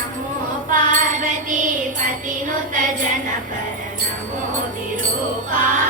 नमो Parvati पतिनुत जनपर नमो विरूपा।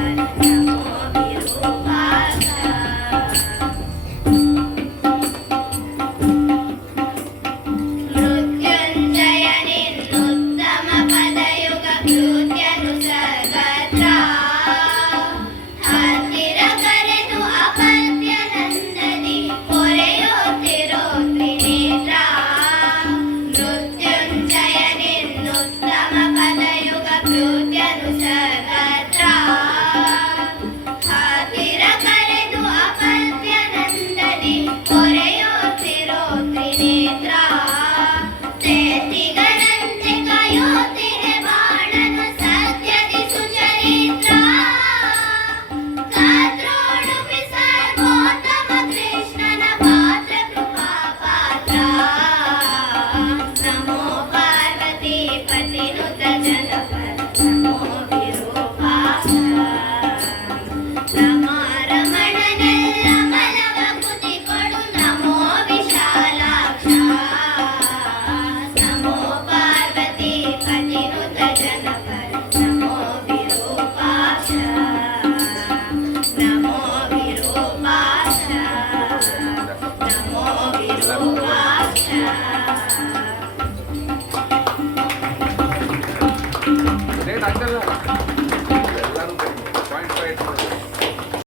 남자了.